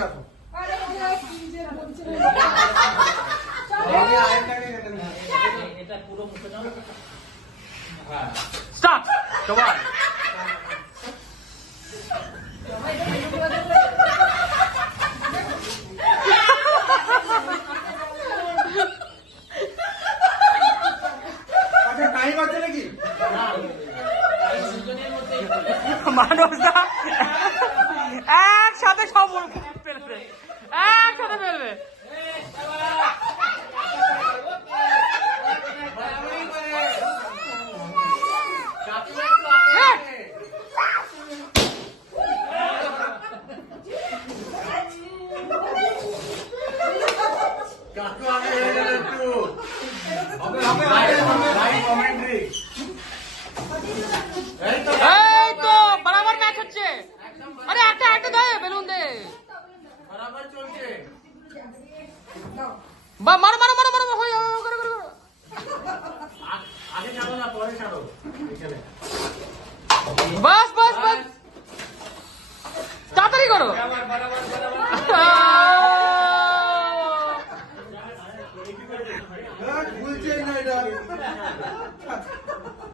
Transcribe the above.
কাটো। এটা পুরো মুখে নাও। হ্যাঁ স্টার্ট সবাই আচ্ছা টাইম আছে নাকি? মানুষটা একসাথে সব ফেলবে, একসাথে ফেলবে। কাকু আগে হয়ে গেল একটু। Live commentary. এই তো বরাবর ম্যাচ হচ্ছে। আরে একটা একটা দে, বেলুন দে। বরাবর চলছে। মারো মারো মারো মারো হয়ে করে করে। আগে ছাড়ো না, পরে ছাড়ো। এখানে বাস বাস বাস, তাড়াতাড়ি করো। বরাবর বরাবর বরাবর।